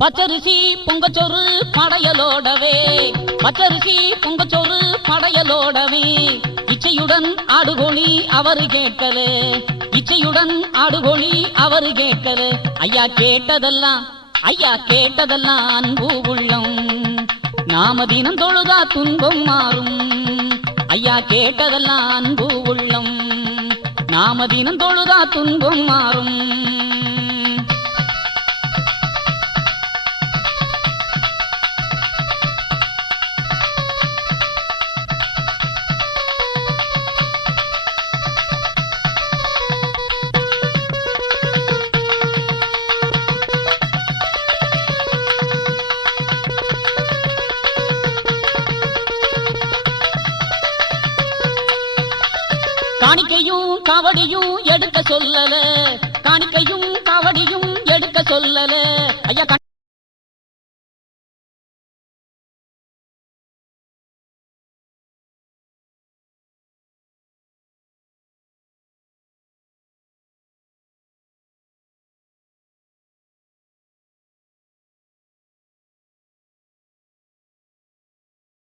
பச்சரிசி பொங்கச்சோறு படையலோடவே, பச்சரிசி பொங்கச்சோறு படையலோடவே, இச்சையுடன் ஆடுகோழி அவரு கேட்கல, இச்சையுடன் ஆடுகோழி அவரு கேட்கல. ஐயா கேட்டதெல்லாம், ஐயா கேட்டதெல்லாம் அன்பு உள்ளம், நாம தினம் தொழுதா துன்பம் மாறும். ஐயா கேட்டதெல்லாம் அன்பு உள்ளம், நாம தினம் தொழுதா துன்பம் மாறும். காணிக்கையும் காவடியும் எடுக்க சொல்லல, காணிக்கையும் காவடியும் எடுக்க சொல்லல. ஐயா